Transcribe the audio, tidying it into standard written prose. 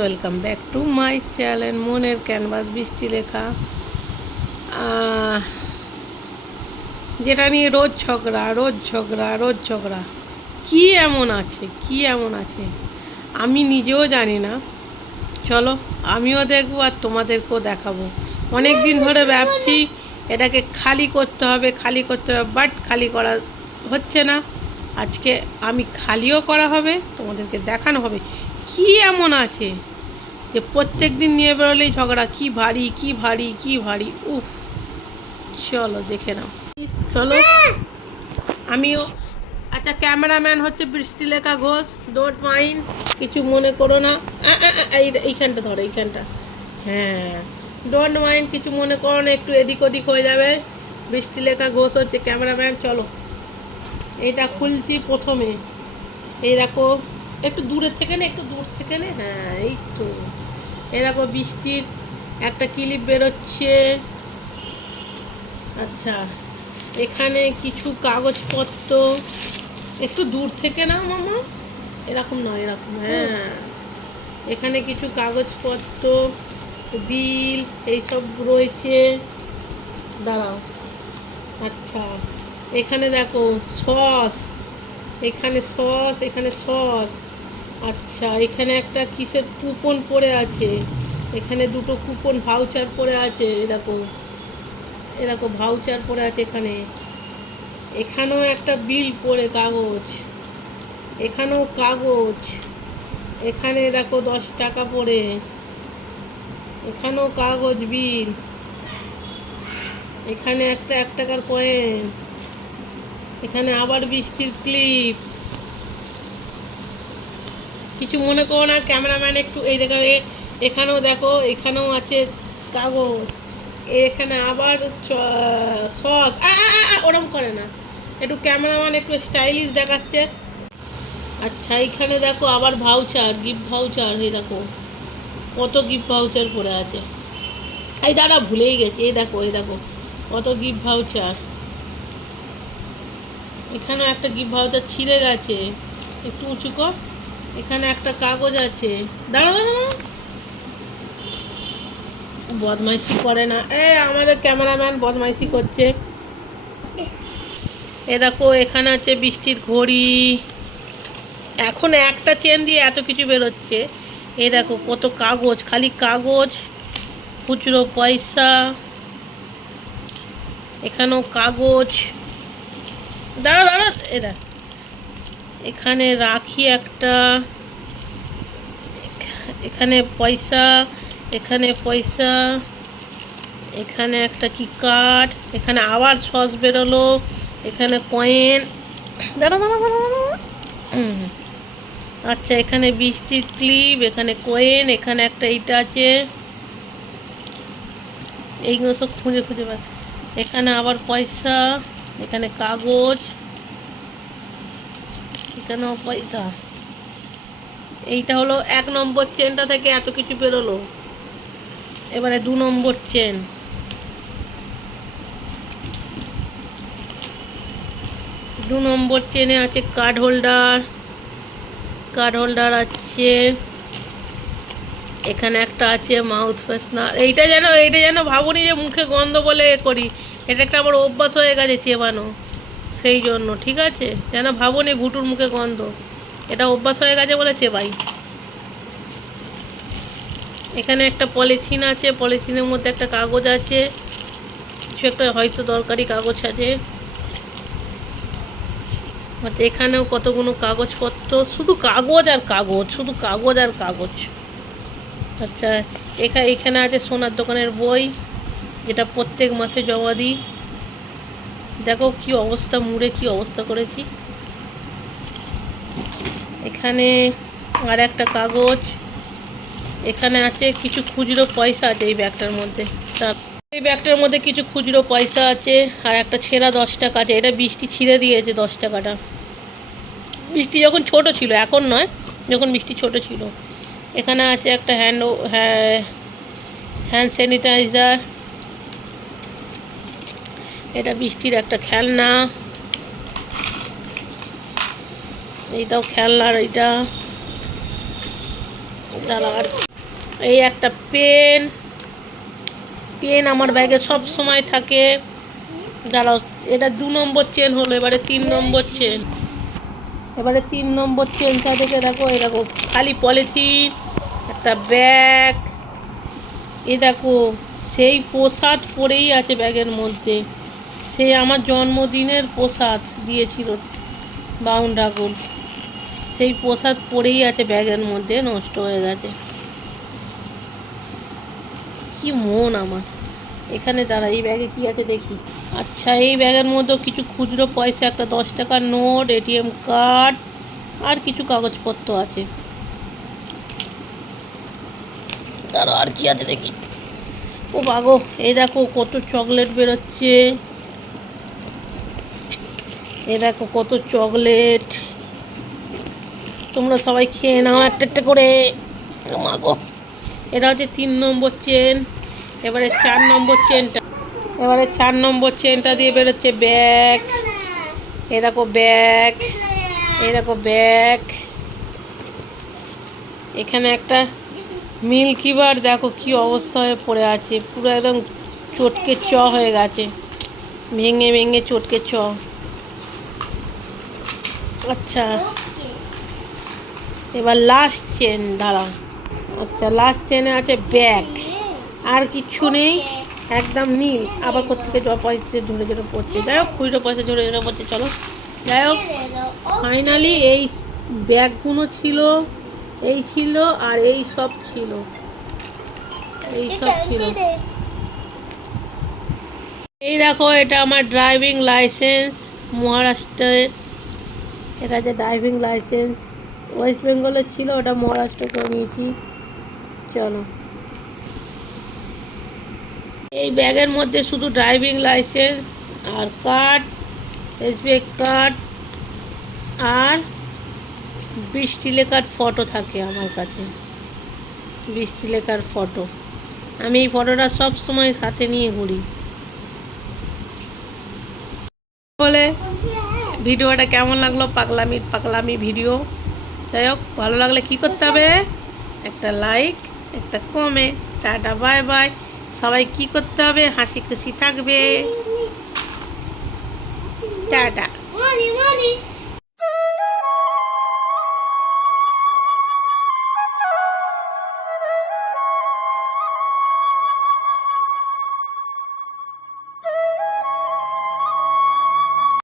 Welcome back to my channel মনের canvas বৃষ্টি লেখা। যেটা নিয়ে রোজ ঝগড়া কি এমন আছে আমি নিজেও জানি না। চলো আমিও দেখবো আর তোমাদেরকেও দেখাবো। অনেক দিন ধরে ভাবছি এটাকে খালি করতে হবে, বাট খালি করা হচ্ছে না। আজকে আমি খালিও করা হবে, তোমাদেরকে দেখানো হবে কি এমন আছে যে প্রত্যেক দিন নিয়ে বেরোলেই ঝগড়া। কি ভারী উফ। চলো দেখে নাও, চলো। আমিও আচ্ছা, ক্যামেরাম্যান হচ্ছে বৃষ্টিলেখা ঘোষ, ডোন্ট মাইন্ড, কিছু মনে করো না। এইখানটা ধরো, এইখানটা, হ্যাঁ, ডোন্ট মাইন্ড, কিছু মনে করো না, একটু এদিক ওদিক হয়ে যাবে। বৃষ্টিলেখা ঘোষ হচ্ছে ক্যামেরাম্যান। চলো এটা খুলছি প্রথমে। এই দেখো, একটু দূর থেকে নে, হ্যাঁ এই তো। এই দেখো বৃষ্টির একটা ক্লিপ বেরোচ্ছে। আচ্ছা, এখানে কিছু কাগজপত্র, একটু দূর থেকে নাও মামা, এরকম নয়, এরকম, হ্যাঁ। এখানে কিছু কাগজপত্র, বিল এইসব রয়েছে। দাঁড়াও, আচ্ছা এখানে দেখো সস, এখানে সস। আচ্ছা এখানে একটা কিসের কুপন পড়ে আছে, এখানে দুটো কুপন ভাউচার পড়ে আছে। এরকম ভাউচার পড়ে আছে এখানে। এখানেও একটা বিল পড়ে, কাগজ, এখানেও কাগজ। এখানে দেখো 10 টাকা পড়ে, এখানেও কাগজ, বিল। এখানে একটা 1 টাকার কয়েন। এখানে আবার বৃষ্টির ক্লিপ। কিছু মনে করো না ক্যামেরাম্যান, একটু এই দেখো, এখানেও দেখো, এখানেও আছে কাগজ। এখানে আবার সস। ওরম করে না, একটু ক্যামেরাম্যান একটু স্টাইলিশ দেখাচ্ছে। আচ্ছা এখানে দেখো আবার ভাউচার, গিফট ভাউচার। এই দেখো কত গিফট ভাউচার পড়ে আছে। এই দাদা ভুলেই গেছি, এই দেখো কত গিফট ভাউচার। এখানেও একটা গিফট ভাউচার ছিঁড়ে গেছে, একটু উঁচু কর। এখানে একটা কাগজ আছে। দাঁড়া, বদমাইশি করে না, আমাদের ক্যামেরাম্যান বদমাইশি করছে। এ দেখো এখানে আছে বৃষ্টির ঘড়ি। এখন একটা চেন দিয়ে এত কিছু বেরোচ্ছে। এই দেখো কত কাগজ, খালি কাগজ, খুচরো পয়সা। এখানেও কাগজ। দাঁড়া, এরা এখানে রাখি একটা, এখানে পয়সা, এখানে একটা কি কার্ড, এখানে আবার সস বেরোলো, এখানে কয়েন। দাঁড়া। আচ্ছা এখানে বৃষ্টির ক্লিপ, এখানে কয়েন, এখানে একটা এইটা আছে। এইগুলো সব খুঁজে পাই। এখানে আবার পয়সা, এখানে কাগজ, এখানেও পয়সা। এইটা হলো 1 নম্বর চেনটা থেকে এত কিছু বেরোলো। এবারে 2 নম্বর চেন। 2 নম্বর চেনে আছে কার্ড হোল্ডার আছে। এখানে একটা আছে মাউথ ফ্রেশনার। এইটা যেন ভাবুনি যে মুখে গন্ধ বলে করি, এটা একটা আমার অভ্যাস হয়ে গেছে চেবানো, সেই জন্য। ঠিক আছে, যেন ভাবুনি ভুটুর মুখে গন্ধ, এটা অভ্যাস হয়ে গেছে বলে চেবাই। এখানে একটা পলিথিন আছে, পলিথিনের মধ্যে একটা কাগজ আছে, কিছু একটা হয়তো দরকারি কাগজ আছে। আচ্ছা এখানেও কতগুলো কাগজপত্র, শুধু কাগজ আর কাগজ। আচ্ছা এখানে আছে সোনার দোকানের বই, যেটা প্রত্যেক মাসে জমা দিই। দেখো কি অবস্থা, মুড়ে কি অবস্থা করেছি। এখানে আর একটা কাগজ। এখানে আছে কিছু খুচরো পয়সা আছে এই ব্যাগটার মধ্যে। এই ব্যাগটার মধ্যে কিছু খুচরো পয়সা আছে, আর একটা ছেঁড়া 10 টাকা আছে। এটা বৃষ্টি ছিঁড়ে দিয়েছে 10 টাকাটা। বৃষ্টি যখন ছোট ছিল, এখন নয়, যখন বৃষ্টি ছোট ছিল। এখানে আছে একটা হ্যান্ড স্যানিটাইজার। এটা বৃষ্টির একটা খেলনা, এইটাও খেলনার। এইটা এই একটা পেন, পেন আমার ব্যাগে সব সময় থাকে। দাঁড়াও, এটা 2 নম্বর চেন হলো, এবারে 3 নম্বর চেন। এবারে 3 নম্বর চেনটা দেখে দেখো, এই দেখো খালি পলিথিন, একটা ব্যাগ। এই দেখো সেই প্রসাদ পড়েই আছে ব্যাগের মধ্যে, সেই আমার জন্মদিনের প্রসাদ দিয়েছিল বাউন ঠাকুর, সেই প্রসাদ পড়েই আছে ব্যাগের মধ্যে, নষ্ট হয়ে গেছে। কি মন আমার। এখানে দাঁড়া, এই ব্যাগে কি আছে দেখি। আচ্ছা, এই ব্যাগের মধ্যেও কিছু খুচরো পয়সা, একটা 10 টাকার নোট, এটিএম কার্ড আর কিছু কাগজপত্র আছে। দাঁড়া, আর কি আছে দেখি। ও বাগো, এই দেখো কত চকলেট বেরোচ্ছে, এই দেখো কত চকলেট। তোমরা সবাই খেয়ে নাও একটা একটা করে। মাগো, এটা হচ্ছে 3 নম্বর চেন। এবারে 4 নম্বর চেনটা, এবারে 4 নম্বর চেনটা দিয়ে বেরোচ্ছে ব্যাগ। এই দেখো ব্যাগ, এই দেখো ব্যাগ। এখানে একটা মিল্কি বার দেখো কি অবস্থা হয়ে পড়ে আছে, পুরো একদম চটকে চ হয়ে গেছে, ভেঙে ভেঙে চটকে চ। আচ্ছা, এবার লাস্ট চেন, দাঁড়াও। আচ্ছা, লাস্ট চেনে আছে ব্যাগ, আর কিচ্ছু নেই, একদম নীল। আবার কোথেকে পয়সা ঝরে ঝরে পড়ছে, যাই হোক খুচরো পয়সা ঝরে ঝরে পড়ছে। চলো যাই হোক, ফাইনালি এই ব্যাগগুলো ছিল, এই ছিল, আর এই সব ছিল, এই সব ছিল। এই দেখো, এটা আমার ড্রাইভিং লাইসেন্স, মহারাষ্ট্রের। এটা যে ড্রাইভিং লাইসেন্স, ওয়েস্ট বেঙ্গলের ছিল, ওটা মহারাষ্ট্র করে নিয়েছি। চলো, এই ব্যাগের মধ্যে শুধু ড্রাইভিং লাইসেন্স আর কার্ড, এসবিআই কার্ড আর বৃষ্টি লেখার ফটো থাকে আমার কাছে, বৃষ্টি লেখার ফটো। আমি এই ফটোটা সব সময় সাথে নিয়ে ঘুরি। বলে ভিডিওটা কেমন লাগলো, পাগলামি পাগলামি ভিডিও। যাই হোক, ভালো লাগলে কি করতে হবে, একটা লাইক, একটা কমেন্ট। Tata, bye bye. সবাই কি করতে হবে, হাসি খুশি থাকবে। টাটা।